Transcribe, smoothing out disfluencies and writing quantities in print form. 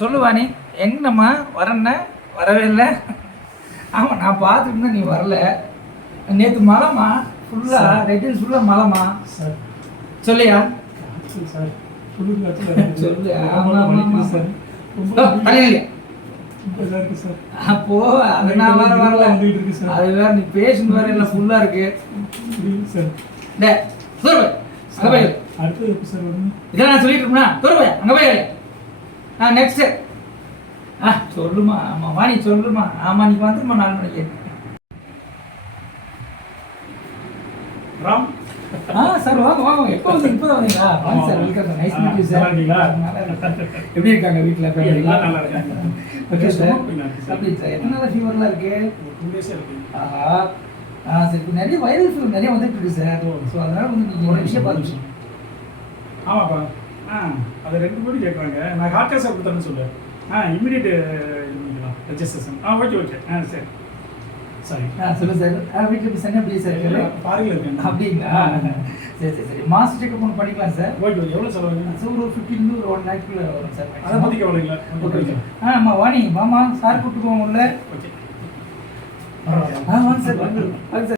சொல்லுவா நீ எங்கம்மா வரேன்ன வரவே இல்லை. ஆமாம் நான் பார்த்துட்டு நீ வரல. நேற்று மழைமா ஃபுல்லாக ரெட்டில் ஃபுல்லாக மழைமா சார். சொல்லியா சார் சொல்லு. ஆமாம் ஆமாம் சார் தலையில சார். அப்போ அது நான் வேற வரல. அது வேற நீ பேசுன்னு வேற எல்லாம் ஃபுல்லாக இருக்கு சார். டே தூரம் அங்கே போய் அடுத்து எப்போ சார் வரும்? இதெல்லாம் நான் சொல்லிட்டு இருக்கேன்னா தூரம் அங்கே போய் நெக்ஸ்ட்டு சொல்லுமா. ஆமாம் வா நீ சொல்லுமா. ஆமாம் நீ வந்துருமா 4 மணிக்கு. ராம் சார் வாங்க வாங்க. எப்போ வந்து இப்போ தான் வந்தீங்களா? வாங்க sir. Welcome sir. Nice meet you sir. எப்படி இருக்காங்க வீட்டில்? நல்லா இருக்காங்க. Okay sir. அப்படி சார் எத்தனை நாள் ஃபீவர்லாம் இருக்கு? 2 days இருக்கு. சரி இப்போ நிறைய வைரல் ஃபீவர் நிறைய வந்துட்டு இருக்கு சார். ஸோ அதனால வந்து நீங்கள் ஒரு விஷயம் பாருங்க. ஆமாப்பா. அதை 2 பேரும் கேட்குறாங்க. நான் ஹாட் கேஸாக கொடுத்தேன்னு சொல்லு. இமீடியட் இது பண்ணிக்கலாம் ரெஜிஸ்ட்ரேஷன். ஓகே சரி சரி. சொல்லுங்கள் சார். வீட்டில் இப்போ சனி அப்படியே சார் இருக்காரு? பாருங்க இருக்கேன். அப்படிங்களா? சரி சரி சரி. மாஸ்டர் செக்அப் ஒன்று பண்ணிக்கலாம் சார். ஓகே எவ்வளோ செலவுங்க? சார் ஒரு 15 ஒரு 1 லேக்குள்ள வரும் சார். அதை பற்றி கவலைங்களா? ஓகே. ஆமாம் வாணி மாமா சார் கூப்பிட்டு போவோம் உள்ள. ஓகே. வாங்க சார் வாங்க சார்.